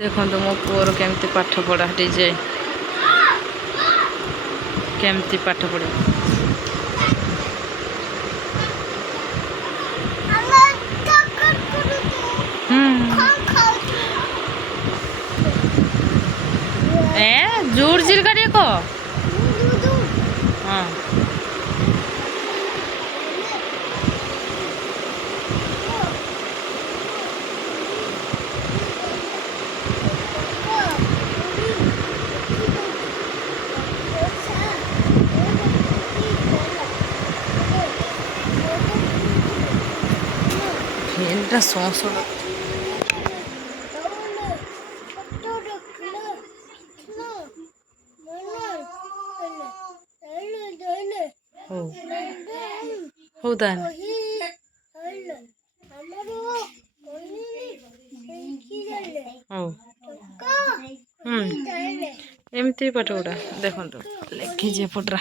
देखो मो पुअर केमती पाठ पढ़ा जाए केमती पाठ पढ़े जोर जिर करिए को हाँ फैनटा सौंस हो एमती पाठ गुड़ा देखो लिखी पटरा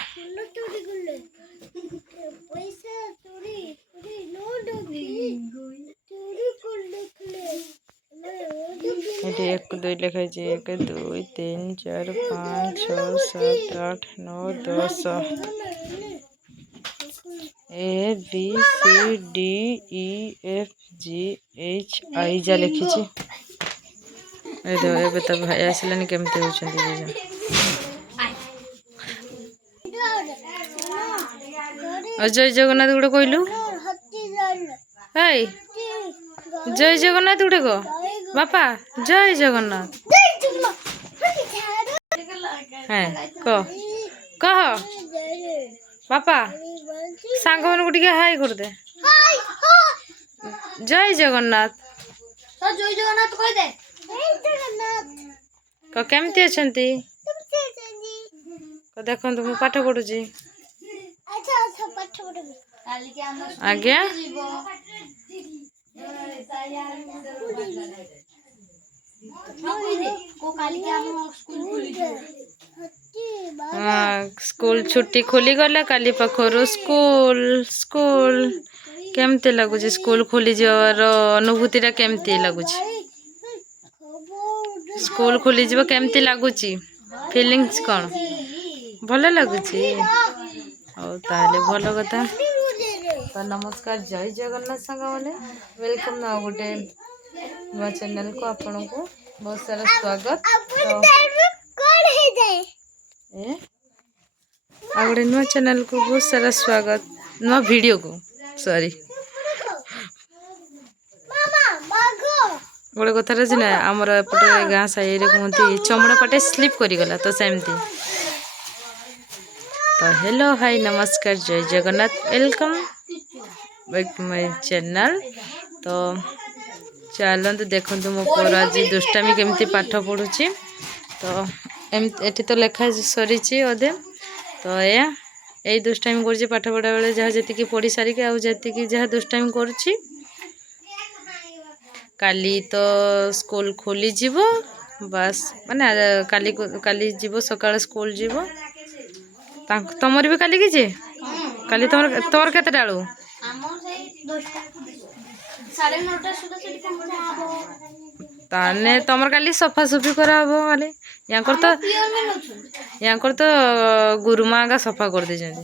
ये 1 2 लिखाई 1 2 3 4 5 6 7 8 9 10 A B C D E F G H I जा लिखी तो भाई आसलानी केमती होती जय जगन्नाथ गुड़े कहलु जय जगन्नाथ गुड़े को बापा जय जगन्नाथ कह कह बापा सांग मान को हाई कर दे जय जगन्नाथ जय जगन्नाथ कह दे केमती अच्छंती देखो मु पाठ पढ़ुची आज्ञा स्कूल छुट्टी खोली गला काली पाखरु स्कूल स्कूल केमती लगुच स्कूल खोली जर अनुभूति केमती लगुच स्कूल खोली जीव केमती लगुच फीलिंग्स कौन भल लगुच ताले भल कथा तो नमस्कार जय जगन्नाथ सांग मैंने वेलकम ना गोटे नुआ चैनल को आपण को बहुत सारा स्वागत आ गोटे नुआ चैनल को बहुत सारा स्वागत नुआ वीडियो को सॉरी गोटे कथा रही ना आमर एपटे गाँ साई कहते चमड़ा पाटे स्लीप करीगला तो सेमती तो हेलो हाय नमस्कार जय Jagannath welcome back to my channel तो चलते देखो मो पुअर आज दुष्टामी केमती पाठ पढ़ुची तो एटी तो लेखा सरी अधे तो यही दुष्टामी कर पाठ पढ़ा बेले जहाँ जी पढ़ी सारिक आती जहाँ दुष्टामी करुच्ची काली तो स्कूल खोली जीव बस माने काली जीव सकाळ स्कूल जीव तमर भी काली कि काली तमर केते डालू ताने तमर काली सफा सफी करा हबो काली यांकर तो गुरुमा का सफा कर दे जंदी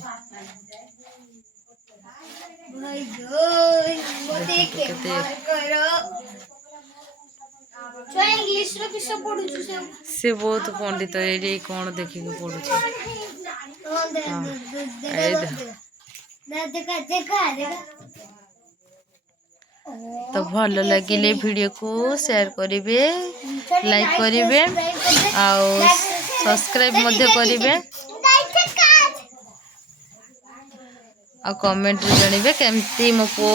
से बहुत पंडित ये कौन देखिक पढ़ु तो भल लगिले वीडियो को शेयर करिवे लाइक करिवे आउ सब्सक्राइब मध्य करिवे आ कमेंट रे जणिबे केमती मो पो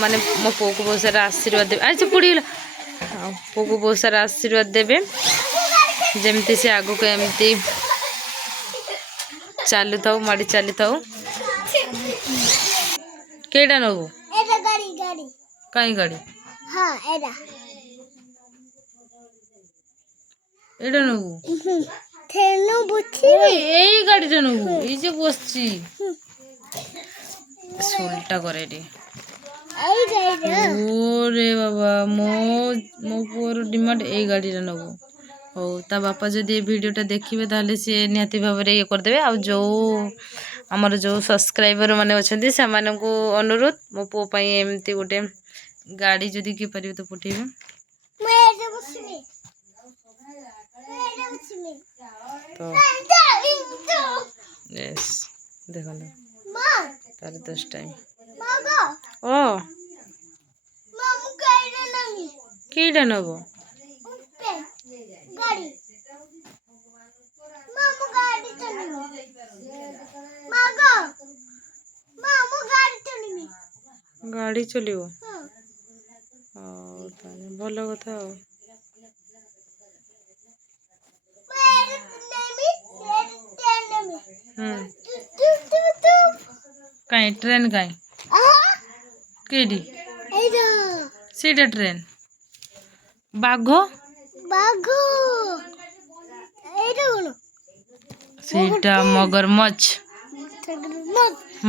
माने मो पो को बहुत सारा आशीर्वाद देबे आज पुड़ी पो को बहुत सारा आशीर्वाद देबे जेमती से आगु को एमती चालू थाउ माड़ी चाली थाउ केडा नबु कहीं गाड़ी हाँ एडा एडा नबु थेनो बुची एई गाड़ी टा नबु ई जे बसची सुलटा करे रे ओरे बाबा मो मो पुअर डिमांड ए गाड़ी नब हो ता बापा जदि भिडियोटा देखिए ताहले सी निहाती भाव में ये करदे आ जो आमर जो सब्सक्राइबर माने अच्छे से अनुरोध मो पु एमती गोटे गाड़ी जदि कि पारे तो पठेबे तो यस देखो तार 10 टाइम ओ कीटा नब गाड़ी चलियो भल कथा कहीं ट्रेन कहीं केडी सीटा ट्रेन बाघ सीटा मगरमच्छ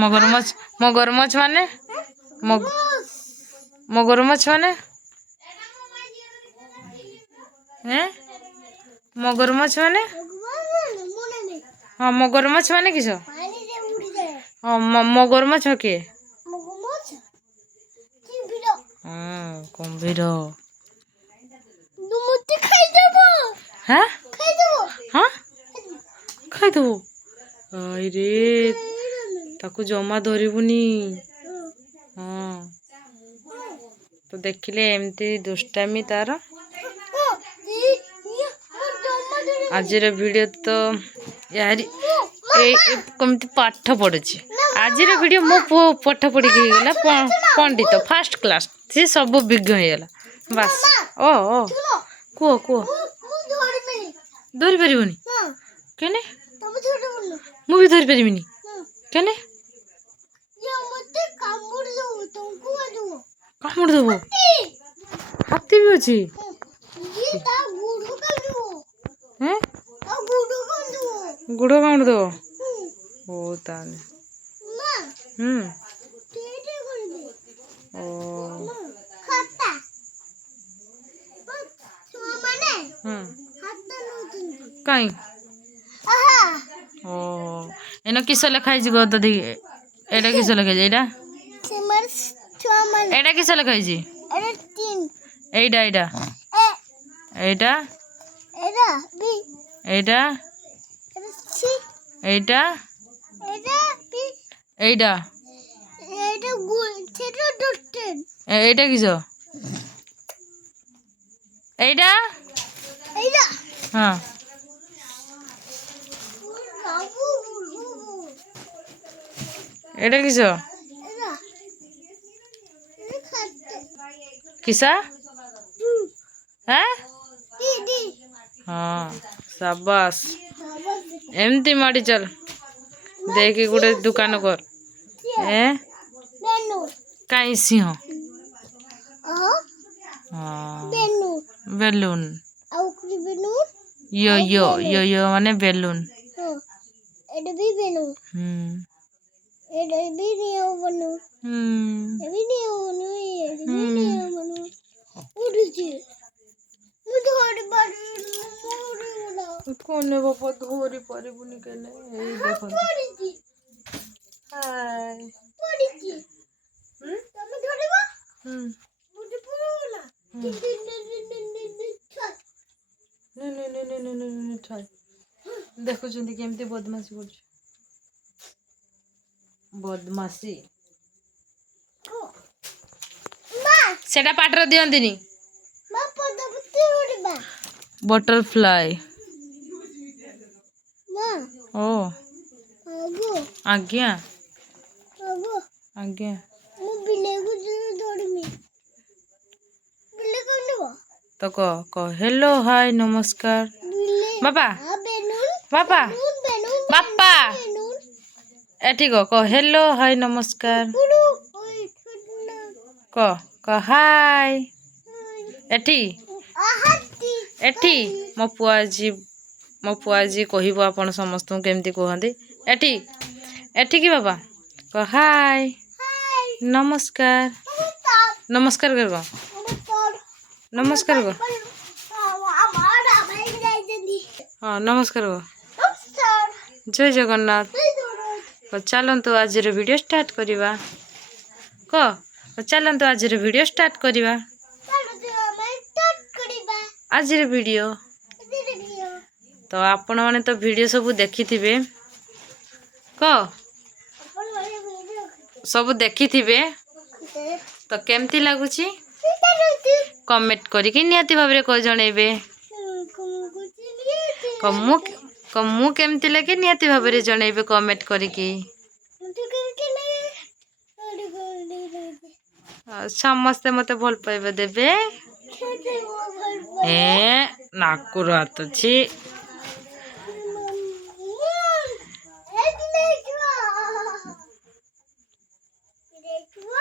मगरमच्छ मगरमच्छ माने मगरमच्छ माने हैं मगरमच्छ माने हाँ मगरमच्छ माने किस हाँ मगरमच्छ के हाँ कुंभीर हाँ हाँ खाईदेव रे ताकू जमा धरबुनी हाँ तो देखिले एमती दुष्टामी तार आज वीडियो तो यार कमती पाठ पढ़ुची आज वीडियो मो पु पाठ पढ़ी गला पंडित फास्ट क्लास सी सब विज्ञ होगा बस ओ कुह कुह धरी पारबनी केने मु भी धरी पारिनी केने कामुड़ देव हाथी भी अच्छी गुड़ कामुड़ देव ओ ताने ओ कहीं ओ एना किस लिखा है तो देखिए एटा किस लिखा है एटा किस लिखा है एटा एटा एटा एटा एटा एटा एटा किस एटा हाँ एटा किस किसा हाँ शाबाश एमती माड़ी चल देखी गोटे दुकान कर कहीं सिंह हाँ बेलून यो यो यो यो माने बेलून कौन बापा धोरी पारिबुनी केने एई देखो हाय তুমি ধরিবা বুঝি পুরোলা নে ঠাই দেখো জন্দি কেমতে বদমাশি করছ বদমাশি সেটা পাটর দিয়ন্তিনি মা পদপতি উড়িবা बटरफ्लाई ओ आज्ञा आज्ञा तो कह हेलो हाय नमस्कार बापा बापा बापा एठी कह हेलो हाय नमस्कार कह हाय एठी एठी मो पुआ जी कहब आपण समस्त केमती कहते एठी एठी की बाबा कह हाय नमस्कार नमस्कार कर नमस्कार कर हाँ नमस्कार कर जय जगन्नाथ तो चलतु आज वीडियो स्टार्ट करवा क चलतु आज वीडियो स्टार्ट करवा आज वीडियो तो आपण मैंने तो वीडियो सब देखी थे क सब देखी थे तो केमती लगुच कमेंट करके निहाती भाव में जनइबे मु केमती लगे निहाती भाव में जनइबे कमेंट करके समस्ते मते भल पाइबे देबे ए नाकुर हाथ छी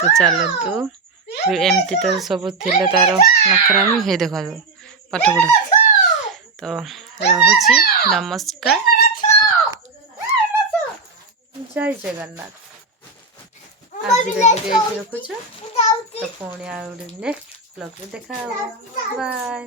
तो चलतु एमती तो सब थिले तार नखरामी हे देखो पाठ पढ़ा तो रहुची नमस्कार जय जगन्नाथ आज वीडियो रखुछु तो पुणी आ नेक्स्ट ब्लॉग में देखा बाय।